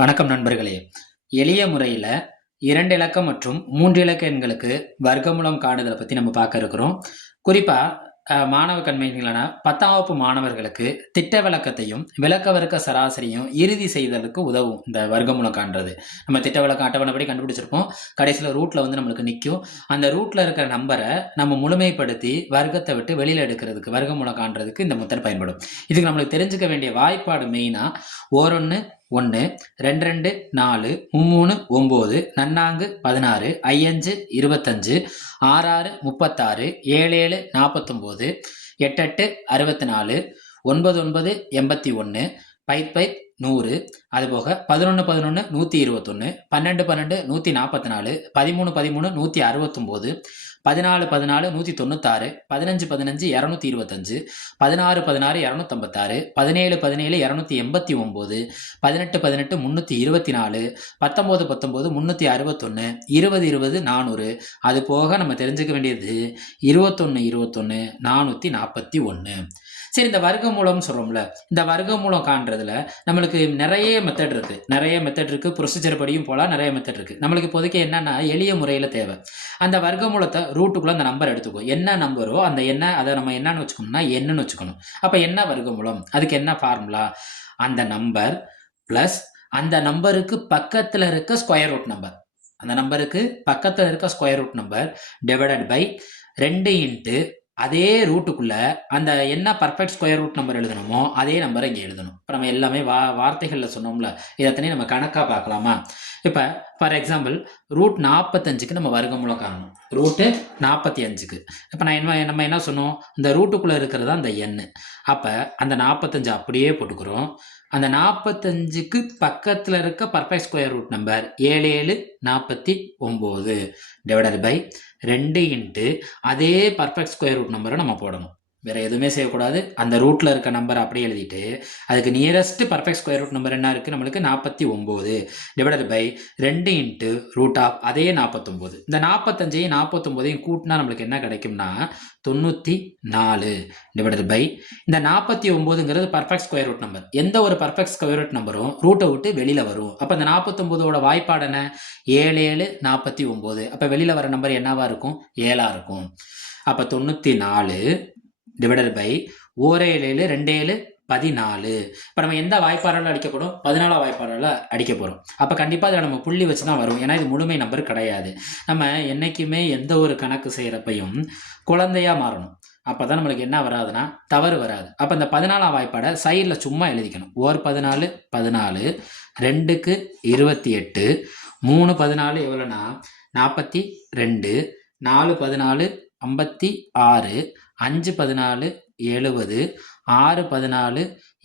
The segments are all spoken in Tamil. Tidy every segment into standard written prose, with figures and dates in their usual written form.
வணக்கம் நண்பர்களே. எளிய முறையில் 2 இலக்கம் மற்றும் 3 இலக்க எண்களுக்கு வர்க்கமூலம் காணுதலை பற்றி நம்ம பார்க்க இருக்கிறோம். குறிப்பாக மாணவ கண்மணிகளான 10ஆம் வகுப்பு மாணவர்களுக்கு திட்ட விளக்கத்தையும் விளக்க வர்க்க சராசரியும் இறுதி செய்தலுக்கு உதவும் இந்த வர்க்கமூலம் காண்றது. நம்ம திட்ட விளக்கம் அட்டவணைப்படி கண்டுபிடிச்சிருப்போம். கடைசியில் ரூட்டில் வந்து நம்மளுக்கு நிற்கும். அந்த ரூட்டில் இருக்கிற நம்பரை நம்ம முழுமைப்படுத்தி வர்க்கத்தை விட்டு வெளியில் எடுக்கிறதுக்கு வர்க்கமூலம் காண்றதுக்கு இந்த மெத்தட் பயன்படும். இதுக்கு நம்மளுக்கு தெரிஞ்சுக்க வேண்டிய வாய்ப்பாடு மெயினாக ஓரொன்று 1, 2 2 4, 3 9, நன்னாங்கு 16, ஐயஞ்சு 25, 6 36, 7 49, 8 64, 9 9 81, பைத் 100, அதுபோக 11 11 121, 12 12 144, 13 13 169, 14 14 196, 15 15 225, 16 16 256, 17 17 289, 18 18 324, 19 19 361, 20 20 400. அது போக நம்ம தெரிஞ்சுக்க வேண்டியது 21 21 441. சரி, இந்த வர்க்கமூலம் சொல்றோம்ல, இந்த வர்க்கமூலம் காண்றதுல நம்மளுக்கு நிறைய மெத்தட் இருக்கு. ப்ரொசீஜர் படியும் போலாம், நிறைய மெத்தட் இருக்கு. நம்மளுக்கு இப்போதைக்கு என்னன்னா எளிய முறையில் தேவை. அந்த வர்க்கமூலத்தை ரூட்டுக்குள்ள அந்த நம்பர் எடுத்துக்கோ. என்ன நம்பரோ அந்த அதை நம்ம என்னன்னு வச்சுக்கணும்னா என்னன்னு வச்சுக்கணும். அப்ப என்ன வர்க்கமூலம், அதுக்கு என்ன ஃபார்முலா? அந்த நம்பர் பிளஸ் அந்த நம்பருக்கு பக்கத்துல இருக்க ஸ்கொயர் ரூட் நம்பர், அந்த நம்பருக்கு பக்கத்துல இருக்க square root number divided by 2 into அதே ரூட்டுக்குள்ள அந்த என்ன பர்ஃபெக்ட் ஸ்கொயர் ரூட் நம்பர் எழுதணுமோ அதே நம்பரை இங்கே எழுதணும். இப்போ நம்ம எல்லாமே வார்த்தைகளில் சொன்னோம்ல, இதத்தனையும் நம்ம கணக்காக பார்க்கலாமா? இப்போ ஃபார் எக்ஸாம்பிள் ரூட் 45க்கு நம்ம வர்க்கமூலம் காணணும். ரூட்டு 45க்கு இப்போ நம்ம என்ன சொன்னோம், இந்த ரூட்டுக்குள்ளே இருக்கிறது அந்த எண். அப்போ அந்த 45 அப்படியே போட்டுக்கிறோம். அந்த 45க்கு பக்கத்தில் இருக்க perfect square root number 7 7 49 divided by 2 into அதே பர்ஃபெக்ட் ஸ்கொயர் ரூட் நம்பரை நம்ம போடணும். வேற எதுவுமே செய்யக்கூடாது. அந்த ரூட்ல இருக்க நம்பர் அப்படியே எழுதிட்டு அதுக்கு nearest perfect square root number என்ன இருக்கு நம்மளுக்கு 49 divided by 2 into root of அதே 49. இந்த 45ஐயும் 49ஐயும் கூட்டினா நம்மளுக்கு என்ன கிடைக்கும்னா 94 டிவைடட் பை இந்த 49ங்கிறது பர்ஃபெக்ட் ஸ்கொயர் ரூட் நம்பர். எந்த ஒரு பர்ஃபெக்ட் ஸ்கொயர் ரூட் நம்பரும் ரூட்டை விட்டு வெளியில வரும். அப்ப இந்த 49ஓட வாய்ப்பாடு என்ன? 7 7 49. அப்ப வெளியில வர நம்பர் என்னவா இருக்கும்? 7ஆ இருக்கும். அப்ப 94 டிவைடட் பை 1 7 7 2 7 14. இப்போ நம்ம எந்த வாய்ப்பாடால அடிக்கப்படும்? 14ஆம் வாய்ப்பாடால அடிக்க போகிறோம். அப்போ கண்டிப்பாக அதை நம்ம புள்ளி வச்சு தான் வரும். ஏன்னா இது முழுமை நம்பர் கிடையாது. நம்ம என்றைக்குமே எந்த ஒரு கணக்கு செய்கிறப்பையும் குழந்தையாக மாறணும். அப்போ தான் நம்மளுக்கு என்ன வராதுன்னா தவறு வராது. அப்போ இந்த 14ஆம் வாய்ப்பாடை சைடில் சும்மா எழுதிக்கணும். 1 14 14, 2க்கு 28, 3 14 எவ்வளோனா 42, 4 14 56, 5 14 70, 6 14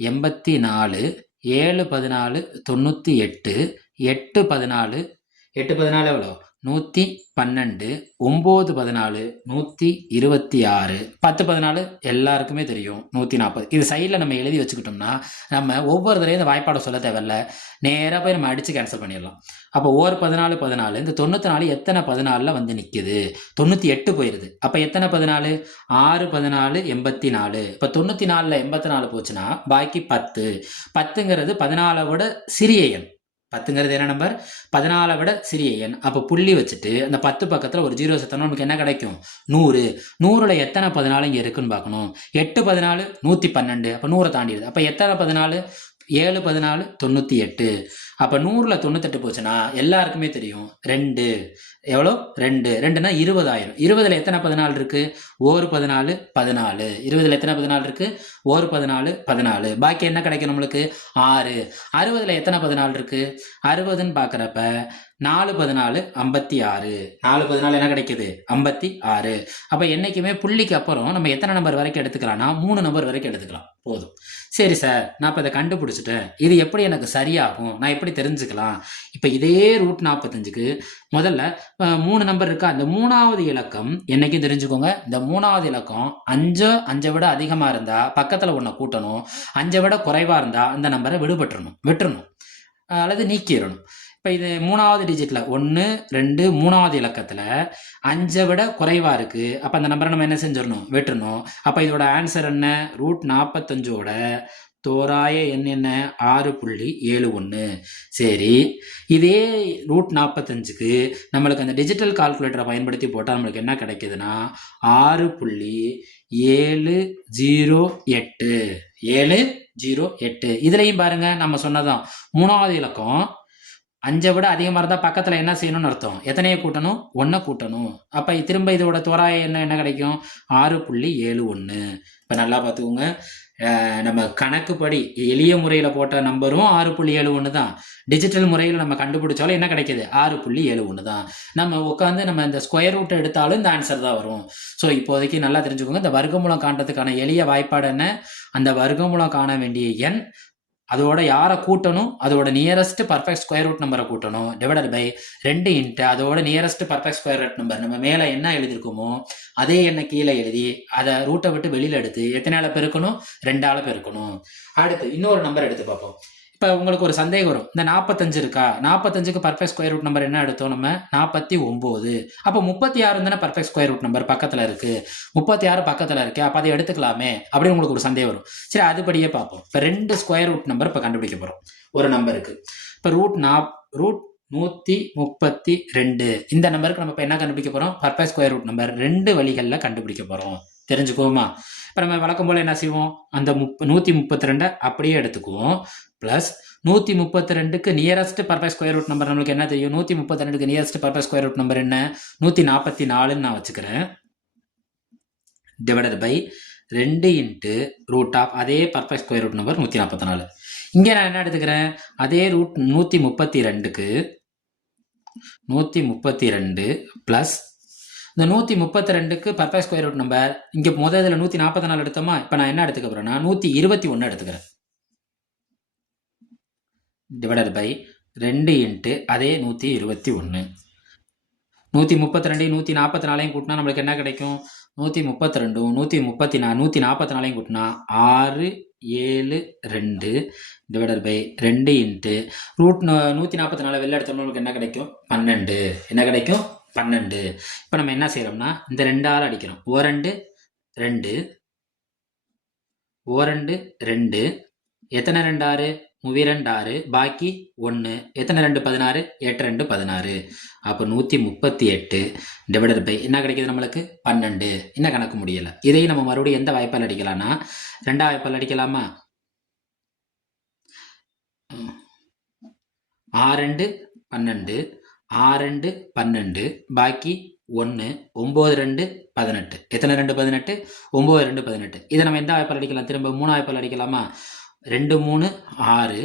84, 7 14 98, 8 14 எவ்வளோ 112, 9 14 126, 10 14 எல்லாருக்குமே தெரியும் 140. இது சைடில் நம்ம எழுதி வச்சுக்கிட்டோம்னா நம்ம ஒவ்வொரு தடையும் இந்த வாய்ப்பாடை சொல்ல தேவையில்ல, நேராக போய் நம்ம அடித்து கேன்சல் பண்ணிடலாம். அப்போ 1 14 14, இந்த 94 எத்தனை 14ல் வந்து நிற்குது? 98 போயிடுது. அப்போ எத்தனை 14? 6 14 84. இப்போ 94ல் 84 போச்சுன்னா பாக்கி 10. 10ங்கிறது 14 விட சிறிய எண். 10ங்கிறது என்ன நம்பர்? 14 விட சிறிய எண். அப்போ புள்ளி வச்சுட்டு அந்த 10 பக்கத்தில் ஒரு 0 சேர்த்தோம்னா நமக்கு என்ன கிடைக்கும்? 100. 100ல் எத்தனை 14 இங்கே இருக்குன்னு பார்க்கணும். 8 14 112. அப்போ 100 தாண்டிடுது. அப்போ எத்தனை 14? 7 14 98. அப்போ 100ல் 98 போச்சுன்னா எல்லாருக்குமே தெரியும் 2. எவ்வளோ? 2. 2னா 20,000. 20ல் எத்தனை 14 இருக்கு? 1 14 14. 20ல் எத்தனை 14 இருக்கு? 1 14 14. பாக்கி என்ன கிடைக்கும் நம்மளுக்கு? 6. 60ல் எத்தனை 14 இருக்கு? 60ன்னு பார்க்குறப்ப 4 14 56. 4 14 என்ன கிடைக்குது? 56. அப்போ என்றைக்குமே புள்ளிக்கு அப்புறம் நம்ம எத்தனை நம்பர் வரைக்கும் எடுத்துக்கலாம்னா 3 நம்பர் வரைக்கும் எடுத்துக்கலாம், போதும். சரி சார், நான் இப்போ இதை கண்டுபிடிச்சிட்டேன், இது எப்படி எனக்கு சரியாகும், நான் எப்படி தெரிஞ்சுக்கலாம்? இப்போ இதே ரூட் 45க்கு முதல்ல 3 நம்பர் இருக்கா, இந்த 3வது இலக்கம் என்னைக்கும் தெரிஞ்சுக்கோங்க. இந்த 3வது இலக்கம் 5 விட அதிகமாக இருந்தால் பக்கத்தில் ஒன்றை கூட்டணும், 5 விட குறைவாக இருந்தால் அந்த நம்பரை விட்டுறணும் அல்லது நீக்கிடணும். இப்போ இது 3வது டிஜிட்டில் 1 2 3வது இலக்கத்தில் 5 விட குறைவாக இருக்குது. அப்போ அந்த நம்பரை நம்ம என்ன செஞ்சிடணும்? விட்டுறணும். அப்போ இதோட ஆன்சர் என்ன? ரூட் 45ஓட தோராய எண் என்ன 6.71. சரி, இதே √45க்கு நம்மளுக்கு அந்த டிஜிட்டல் கால்குலேட்டரை பயன்படுத்தி போட்டால் நம்மளுக்கு என்ன கிடைக்குதுன்னா 6.708. 708. இதுலையும் பாருங்க, நம்ம சொன்னதான் 3வது இலக்கம் 5 விட அதிகமாக இருந்தால் பக்கத்தில் என்ன செய்யணும்னு அர்த்தம், எத்தனையை கூட்டணும், 1 கூட்டணும். அப்போ திரும்ப இதோட தோராய என்ன கிடைக்கும், 6.71. இப்போ நல்லா பார்த்துக்கோங்க, நம்ம கணக்குப்படி எளிய முறையில் போட்ட நம்பரும் 6.71 தான். டிஜிட்டல் முறையில் நம்ம கண்டுபிடிச்சாலும் என்ன கிடைக்கிது, 6.71 தான். நம்ம உட்காந்து நம்ம இந்த ஸ்கொயர் ரூட்டை எடுத்தாலும் இந்த ஆன்சர் தான் வரும். ஸோ இப்போதைக்கு நல்லா தெரிஞ்சுக்கோங்க, இந்த வர்க்கமூலம் காண்றதுக்கான எளிய வாய்ப்பாடு என்ன, அந்த வர்க்கமூலம் காண வேண்டிய எண் அதோட யாரை கூட்டணும், அதோட நியரஸ்ட் பர்ஃபெக்ட் ஸ்கொயர் ரூட் நம்பரை கூட்டணும், டிவைடட் பை 2 இன்ட்டு அதோட nearest perfect square root number. நம்ம மேலே என்ன எழுதியிருக்கோமோ அதே எண்ணை கீழே எழுதி அதை ரூட்டை விட்டு வெளியில் எடுத்து எத்தனை பெருக்கணும், 2ஆல் பெருக்கணும். அடுத்து இன்னொரு நம்பர் எடுத்து பார்ப்போம். இப்போ உங்களுக்கு ஒரு சந்தேகம் வரும், இந்த 45 இருக்கா, 45க்கு பர்ஃபெக்ட் ஸ்கொயர் ரூட் நம்பர் என்ன எடுத்தோம் நம்ம, 49. அப்போ 36 தானே பர்ஃபெக்ட் ஸ்கொயர் ரூட் நம்பர் பக்கத்தில் இருக்குது, 36 பக்கத்தில் இருக்குது, அப்போ அதை எடுத்துக்கலாமே அப்படின்னு உங்களுக்கு ஒரு சந்தேகம் வரும். சரி, அதுபடியே பார்ப்போம். இப்போ 2 ஸ்கொயர் ரூட் நம்பர் இப்போ கண்டுபிடிக்க போகிறோம் ஒரு நம்பருக்கு. இப்போ √132 இந்த நம்பருக்கு நம்ம இப்போ என்ன கண்டுபிடிக்க போகிறோம், பர்ஃபெக்ட் ஸ்கொயர் ரூட் நம்பர் 2 வழிகளில் கண்டுபிடிக்க போகிறோம். தெரிஞ்சுக்குவோமா? இப்போ நம்ம வழக்கம் போல் என்ன செய்வோம், அந்த 132 அப்படியே எடுத்துக்குவோம். ப்ளஸ் 132க்கு nearest perfect square root number நம்மளுக்கு என்ன தெரியும், 132க்கு nearest perfect square root number என்ன, 144ன்னு நான் வச்சுக்கிறேன். Divided by 2 into root of அதே பர்ஃபெக்ட் ஸ்கொயர் ரூட் நம்பர் 144. இங்கே நான் என்ன எடுத்துக்கிறேன், அதே ரூட் 132க்கு 132 ப்ளஸ் இந்த 132க்கு பர்ஃபெக்ட் ஸ்கொயர் ரூட் நம்பர் இங்கே முதல்ல 144 எடுத்தோமா, இப்போ நான் என்ன எடுத்துக்க போகிறேன்னா 121 எடுத்துக்கிறேன். டிவைடட் பை 2 இன்ட்டு அதே 121. 132 144 கூட்டினா நம்மளுக்கு என்ன கிடைக்கும், 132 134 144 கூட்டினா 672 டிவைடட் பை 2 இன்ட்டு ரூட் 144 வெளில எடுத்தோம்னா நம்மளுக்கு என்ன கிடைக்கும், 12. என்ன கிடைக்கும், 12. இப்போ நம்ம என்ன செய்கிறோம்னா இந்த 2ஆல் அடிக்கிறோம், 2 2 2 எத்தனை 2 6 32 6, பாக்கி 1, எத்தனை 2 16, 8 2 16. அப்போ 138 டிவைடட் பை என்ன கிடைக்கிது நம்மளுக்கு, 12. என்ன கணக்கு முடியலை. இதையும் நம்ம மறுபடியும் எந்த வாய்ப்பால் அடிக்கலாம்னா 2ஆம் வாய்ப்பால் அடிக்கலாமா, 6 2 12 6 12 பாக்கி 1 9 2 18. எத்தனை 2 18, 9 2 18. இதை நம்ம எந்த வாய்ப்பால் அடிக்கலாம், திரும்ப 3ஆம் வாய்ப்பால் அடிக்கலாமா, 2 3 6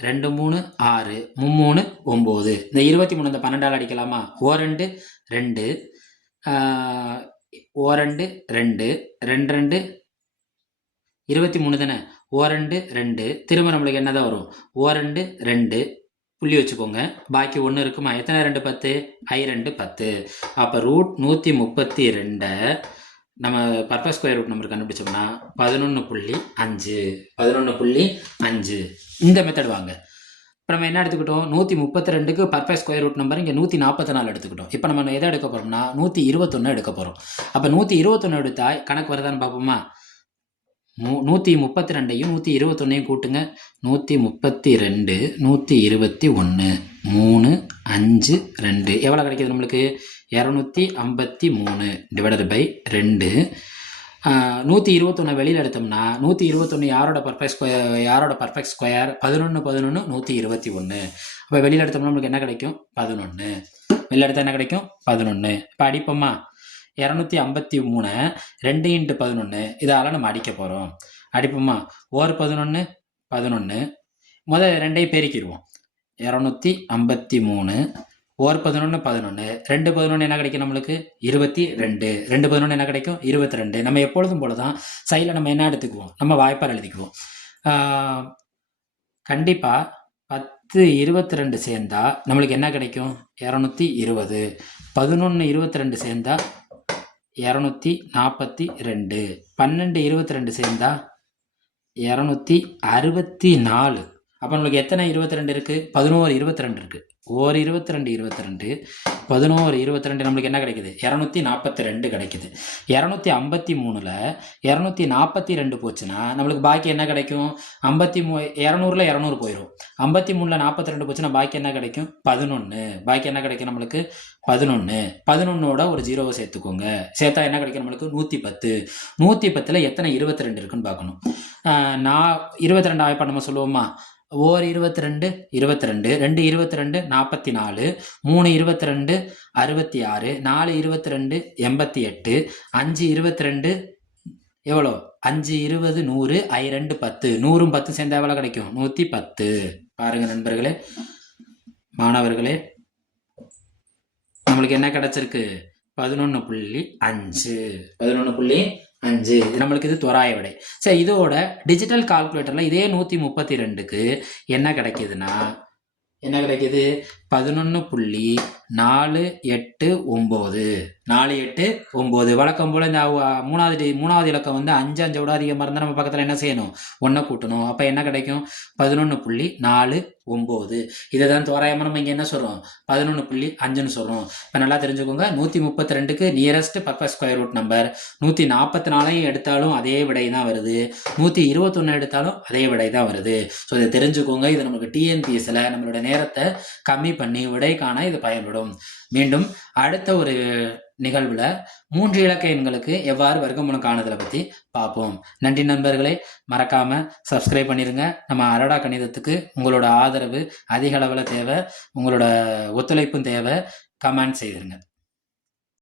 2 3 6 3 9. இந்த 23 இந்த 12ஆல் அடிக்கலாமா, 2 2 2 2 2 23 தானே, 2 2 திரும்ப நம்மளுக்கு என்னதான் வரும், 2 2 புள்ளி வச்சுக்கோங்க, பாக்கி 1 இருக்குமா, எத்தனை 2 10, I2 10. அப்போ √132 நம்ம பர்ஃபெக்ட் ஸ்கொயர் ரூட் நம்பர் கண்டுபிடிச்சோம்னா 11.5. 11.5 இந்த மெத்தட் வாங்க. இப்போ நம்ம என்ன எடுத்துக்கிட்டோம், 132க்கு பர்ஃபெக்ட் ஸ்கொயர் ரூட் நம்பர் இங்கே 144 எடுத்துக்கிட்டோம். இப்போ நம்ம எதை எடுக்க போகிறோம்னா 121 எடுக்க போகிறோம். அப்போ 121 எடுத்தா கணக்கு வருதான்னு பார்ப்போமா, 132யும் 121யும் கூட்டுங்க, 132 121 3 5 2 எவ்வளோ கிடைக்கிது நம்மளுக்கு, 253 டிவைடட் பை 2. 121 வெளியில் எடுத்தோம்னா 121 யாரோட பர்ஃபெக்ட் ஸ்கொயர் 11 11 121. அப்போ வெளியில் எடுத்தோம்னா நம்மளுக்கு என்ன கிடைக்கும், 11. வெளியில் எடுத்தால் என்ன கிடைக்கும், 11. இப்போ அடிப்போமா, 253 2 இன்ட்டு 11 இதால் நம்ம அடிக்க போகிறோம். அடிப்போமா, 11 11 முதல் 2ஐயும் பெருக்கிடுவோம், 253 11 11 2 11 என்ன கிடைக்கும் நம்மளுக்கு, 22. 2 11 என்ன கிடைக்கும், 22. நம்ம எப்பொழுதும் போல தான் சைடில் நம்ம என்ன எடுத்துக்குவோம், நம்ம வாய்ப்பால் எழுதிக்குவோம். கண்டிப்பாக 10 22 சேர்ந்தா நம்மளுக்கு என்ன கிடைக்கும், 220. 11 22 சேர்ந்தா 242. 12 22 சேர்ந்தா 264. அப்போ நம்மளுக்கு எத்தனை 22 இருக்குது? 11 22 இருக்குது. ஒரு 22 22 11 22 நம்மளுக்கு என்ன கிடைக்குது? 242 கிடைக்குது. 253ல் 242 போச்சுன்னா நம்மளுக்கு பாக்கி என்ன கிடைக்கும்? 200ல் 200 போயிடும். 53ல் 42 போச்சுன்னா பாக்கி என்ன கிடைக்கும்? 11. பாக்கி என்ன கிடைக்கும் நம்மளுக்கு? 11. 11ஓட ஒரு ஜீரோவை சேர்த்துக்கோங்க. சேர்த்தா என்ன கிடைக்கும் நம்மளுக்கு? 110. 110ல் எத்தனை 22 இருக்குன்னு பார்க்கணும். நான் 22 இப்போ நம்ம சொல்லுவோமா? ஓர் 22 22, 2 22 44, 3 22 66, 4 22 88, 5 22 எவ்வளோ? 5 20 100, I 2 10. 100ம் 10 சேர்ந்தா எவ்வளோ கிடைக்கும்? 110. பாருங்க நண்பர்களே, மாணவர்களே, நம்மளுக்கு என்ன கிடைச்சிருக்கு? 11.5. 11.5. நம்மளுக்கு இது தோராய விடை. சரி, இதோட டிஜிட்டல் கால்குலேட்டரில் இதே 132க்கு என்ன கிடைக்குதுன்னா, என்ன கிடைக்குது? 11.489. 489. வழக்கம் போல் இந்த மூணாவது இலக்கம் வந்து 5 விட அதிகமாக இருந்தால் நம்ம பக்கத்தில் என்ன செய்யணும்? 1 கூட்டணும். அப்போ என்ன கிடைக்கும்? 11.49. இதை தான் தோராயமாக நம்ம இங்கே என்ன சொல்கிறோம்? 11.5ன்னு சொல்கிறோம். இப்போ நல்லா தெரிஞ்சுக்கோங்க, 132க்கு நியரஸ்ட் பப்பர் ஸ்கொயர் ரூட் நம்பர். 144 எடுத்தாலும் அதே விடை தான் வருது. 121 எடுத்தாலும் அதே விடை தான் வருது. ஸோ இதை தெரிஞ்சுக்கோங்க. இது நமக்கு டிஎன்பிஎஸ்சில் நம்மளோட நேரத்தை கம்மி பண்ணி விடை காண இது பயன்படும். மீண்டும் அடுத்த ஒரு நிகழ்வுல 3 இலக்க எண்களுக்கு எவ்வாறு வர்க்கமூலம் காணுதலை பத்தி பார்ப்போம். நன்றி நண்பர்களே, மறக்காம சப்ஸ்கிரைப் பண்ணிருங்க. நம்ம அரோடா கணிதத்துக்கு உங்களோட ஆதரவு அதிக அளவில் தேவை, உங்களோட ஒத்துழைப்பும் தேவை. கமெண்ட் செய்திருங்க.